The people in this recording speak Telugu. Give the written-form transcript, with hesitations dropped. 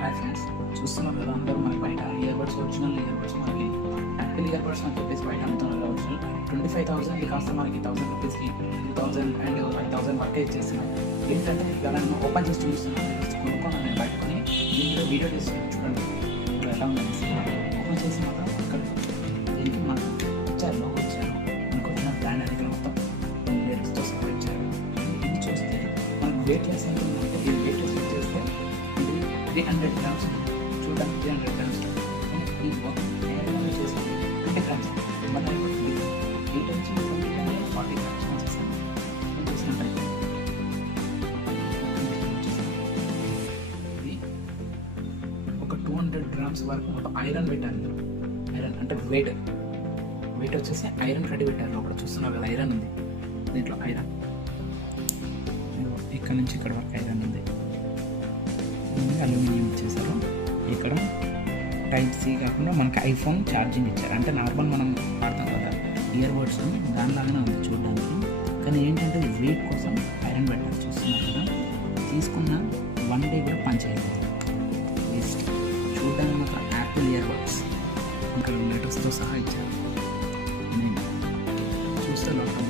హాయ్ ఫ్రెండ్స్, చూస్తున్నారు కదా అందరూ మనకి బయట ఇయర్బడ్స్ ఒరిజినల్ ఇయర్బడ్స్ మనకి యాపిల్ ఇయర్బడ్స్ అని చెప్పేసి బయట అమ్ముతున్నారు కదా ఒరిజినల్ 25,000 కాస్త మనకి 1,000 రూపీస్కి 2,000 అండ్ 5,000 వరకే ఇచ్చేస్తున్నాం. ఏంటంటే ఇలా నేను ఓపెన్ చేసి చూపిస్తున్నాను, కొనుక్కొని నేను బయటకొని దీంట్లో వీడియో చేస్తున్నాను. చూడండి ఇప్పుడు ఎలా ఉందనేసి ఓపెన్ చేసి మాత్రం ఇక్కడ దీనికి మాకు ఇచ్చారు, లోగో ఇచ్చారు, మనకు వచ్చిన బ్రాండ్ అనేది మొత్తం లేడీస్తో సపోర్ట్ ఇచ్చారు. ఇది చూస్తే మనకు వెయిట్ లెస్ ఎంత ఉందంటే ఇది వెయిట్ లెస్ వచ్చేస్తే ఇది 300 గ్రామ్స్ చూడడానికి 300 గ్రామ్స్ ఇది మొత్తం చేసాను 20 గ్రామ్స్ మన వెయిట్ వచ్చి 40 గ్రామ్స్ వచ్చేసాను. చూసినట్టయితే ఇది ఒక 200 గ్రామ్స్ వరకు మొత్తం ఐరన్ పెట్టారు. ఐరన్ అంటే వెయిట్ వచ్చేసి ఐరన్ రెడీ పెట్టారు. లోపల చూస్తున్నారు కదా ఐరన్ ఉంది, దీంట్లో ఐరన్ ఇక్కడ నుంచి ఇక్కడ వరకు ఐరన్ ఉంది. అల్యూమినియం ఇచ్చేసారు. ఇక్కడ టైప్ సి కాకుండా మనకి ఐఫోన్ ఛార్జింగ్ ఇచ్చారు. అంటే నార్మల్ మనం వాడతాం కదా ఇయర్ బడ్స్ దానిలాగానే ఉంది చూడడానికి, కానీ ఏంటంటే వెయిట్ కోసం ఐరన్ పెట్టారు. చూస్తున్నారు కదా, తీసుకున్న 1 డే కూడా పనిచేయలేదు, వేస్ట్. చూడడానికి మాత్రం యాపిల్ ఇయర్ బడ్స్ ఇంకా లెటర్స్తో సహా ఇచ్చారు. నేను చూస్తే లోపల